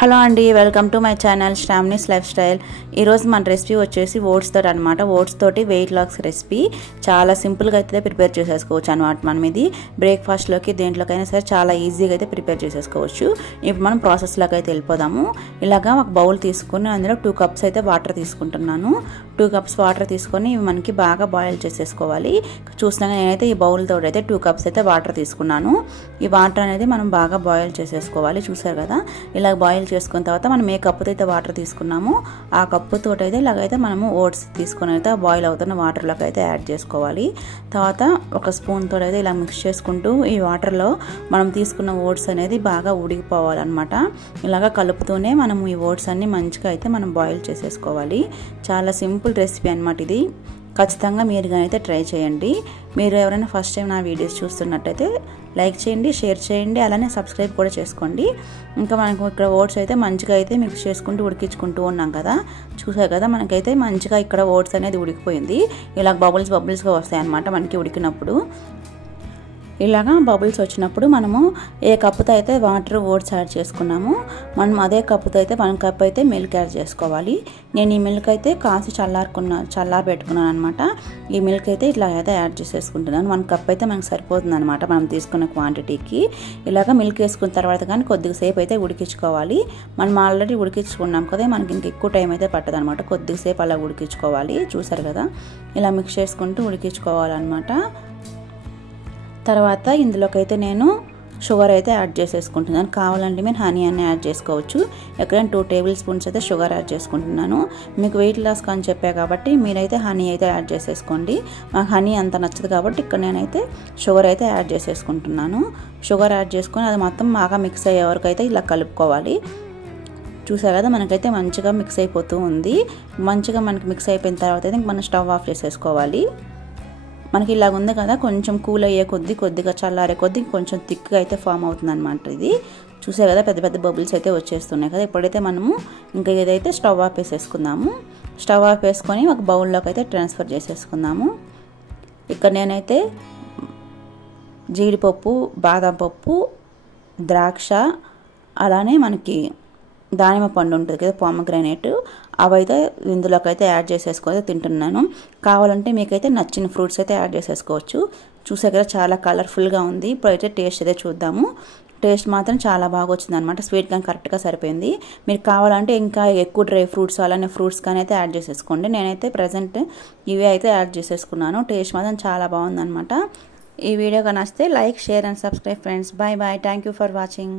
Hello అండి, welcome to my channel Sravani's life style. ఈరోజు మన రెసిపీ వచ్చేసి ఓట్స్ తోటి అనమాట. ఓట్స్ తోటి వెయిట్ లాస్ రెసిపీ చాలా సింపుల్గా అయితే ప్రిపేర్ చేసేసుకోవచ్చు అనమాట. మనం ఇది బ్రేక్ఫాస్ట్లోకి దేంట్లోకైనా సరే చాలా ఈజీగా అయితే ప్రిపేర్ చేసేసుకోవచ్చు. ఇప్పుడు మనం ప్రాసెస్లోకి అయితే వెళ్ళిపోదాము. ఇలాగా ఒక బౌల్ తీసుకుని అందులో 2 కప్స్ అయితే వాటర్ తీసుకుంటున్నాను. 2 కప్స్ వాటర్ తీసుకొని ఇవి మనకి బాగా బాయిల్ చేసేసుకోవాలి. చూసినాక నేనైతే ఈ బౌల్ తోటి అయితే 2 కప్స్ అయితే వాటర్ తీసుకున్నాను. ఈ వాటర్ అనేది మనం బాగా బాయిల్ చేసేసుకోవాలి. చూసారు కదా, ఇలా బాయిల్ చేసుకున్న తర్వాత మనం ఏ కప్పుతో అయితే వాటర్ తీసుకున్నామో ఆ కప్పుతో అయితే ఇలాగైతే మనము ఓట్స్ తీసుకుని అయితే బాయిల్ అవుతున్న వాటర్లోకి అయితే యాడ్ చేసుకోవాలి. తర్వాత ఒక స్పూన్ తోటి అయితే ఇలా మిక్స్ చేసుకుంటూ ఈ వాటర్లో మనం తీసుకున్న ఓట్స్ అనేది బాగా ఉడికిపోవాలన్నమాట. ఇలాగా కలుపుతూనే మనం ఈ ఓట్స్ అన్ని మంచిగా అయితే మనం బాయిల్ చేసేసుకోవాలి. చాలా సింపుల్ రెసిపీ అన్నమాట ఇది. ఖచ్చితంగా మీరు కానీ అయితే ట్రై చేయండి. మీరు ఎవరైనా ఫస్ట్ టైం నా వీడియోస్ చూస్తున్నట్టయితే లైక్ చేయండి, షేర్ చేయండి, అలానే సబ్స్క్రైబ్ కూడా చేసుకోండి. ఇంకా మనకు ఇక్కడ ఓట్స్ అయితే మంచిగా అయితే మిక్స్ చేసుకుంటూ ఉడికించుకుంటూ ఉన్నాం కదా. చూసారు కదా, మనకైతే మంచిగా ఇక్కడ ఓట్స్ అనేది ఉడికిపోయింది. ఇలా బబుల్స్గా వస్తాయి అన్నమాట మనకి ఉడికినప్పుడు. ఇలాగా బబుల్స్ వచ్చినప్పుడు మనము ఏ కప్పుతో అయితే వాటర్ ఓట్స్ యాడ్ చేసుకున్నామో మనం అదే కప్పుతో అయితే 1 కప్ అయితే మిల్క్ యాడ్ చేసుకోవాలి. నేను ఈ మిల్క్ అయితే కాసి చల్లారబెట్టుకున్నాను అనమాట. ఈ మిల్క్ అయితే ఇట్లా అయితే యాడ్ చేసేసుకుంటున్నాను. 1 కప్ అయితే మనకు సరిపోతుంది అనమాట మనం తీసుకున్న క్వాంటిటీకి. ఇలాగ మిల్క్ వేసుకున్న తర్వాత కానీ కొద్దిసేపు అయితే ఉడికించుకోవాలి. మనం ఆల్రెడీ ఉడికించుకున్నాం కదా, మనకి ఇంక ఎక్కువ టైం అయితే పట్టదు అనమాట. కొద్దిసేపు అలా ఉడికించుకోవాలి. చూసారు కదా, ఇలా మిక్స్ చేసుకుంటూ ఉడికించుకోవాలన్నమాట. తర్వాత ఇందులోకైతే నేను షుగర్ అయితే యాడ్ చేసేసుకుంటున్నాను. కావాలంటే మీరు హనీ అన్నీ యాడ్ చేసుకోవచ్చు. ఎక్కడైనా 2 టేబుల్ స్పూన్స్ అయితే షుగర్ యాడ్ చేసుకుంటున్నాను. మీకు వెయిట్ లాస్ అని చెప్పా కాబట్టి మీరైతే హనీ అయితే యాడ్ చేసేసుకోండి. నాకు హనీ అంత నచ్చదు కాబట్టి ఇక్కడ నేనైతే షుగర్ అయితే యాడ్ చేసేసుకుంటున్నాను. షుగర్ యాడ్ చేసుకొని అది మొత్తం బాగా మిక్స్ అయ్యే వరకు అయితే ఇలా కలుపుకోవాలి. చూసారు కదా, మనకైతే మంచిగా మిక్స్ అయిపోతూ ఉంది. మంచిగా మనకి మిక్స్ అయిపోయిన తర్వాత అయితే మనం స్టవ్ ఆఫ్ చేసేసుకోవాలి. మనకి ఇలాగ ఉంది కదా, కొంచెం కూల్ అయ్యే కొద్దిగా చల్లారే కొంచెం థిక్గా అయితే ఫామ్ అవుతుంది అనమాట ఇది. చూసే కదా, పెద్ద పెద్ద బబుల్స్ అయితే వచ్చేస్తున్నాయి కదా. ఇప్పుడైతే మనము ఇంకా ఏదైతే స్టవ్ ఆఫ్ వేసేసుకుందాము. స్టవ్ ఆఫ్ వేసుకొని ఒక బౌల్లోకి అయితే ట్రాన్స్ఫర్ చేసేసుకుందాము. ఇక్కడ నేనైతే జీడిపప్పు, బాదం పప్పు, ద్రాక్ష, అలానే మనకి దానిమ్మ పండు ఉంటుంది కదా, పోమగ్రానేట్, అవైతే ఇందులోకి అయితే యాడ్ చేసేసుకొని తింటున్నాను. కావాలంటే మీకైతే నచ్చిన ఫ్రూట్స్ అయితే యాడ్ చేసేసుకోవచ్చు. చూసే కదా, చాలా కలర్ఫుల్గా ఉంది. ఇప్పుడైతే టేస్ట్ అయితే చూద్దాము. టేస్ట్ మాత్రం చాలా బాగా వచ్చింది అనమాట. స్వీట్ కానీ కరెక్ట్గా సరిపోయింది. మీరు కావాలంటే ఇంకా ఎక్కువ డ్రై ఫ్రూట్స్ అలానే ఫ్రూట్స్ కానీ అయితే యాడ్ చేసేసుకోండి. నేనైతే ప్రజెంట్ ఇవే అయితే యాడ్ చేసేసుకున్నాను. టేస్ట్ మాత్రం చాలా బాగుందన్నమాట. ఈ వీడియో కానీ నచ్చితే like, share and subscribe friends. Bye bye. Thank you for watching.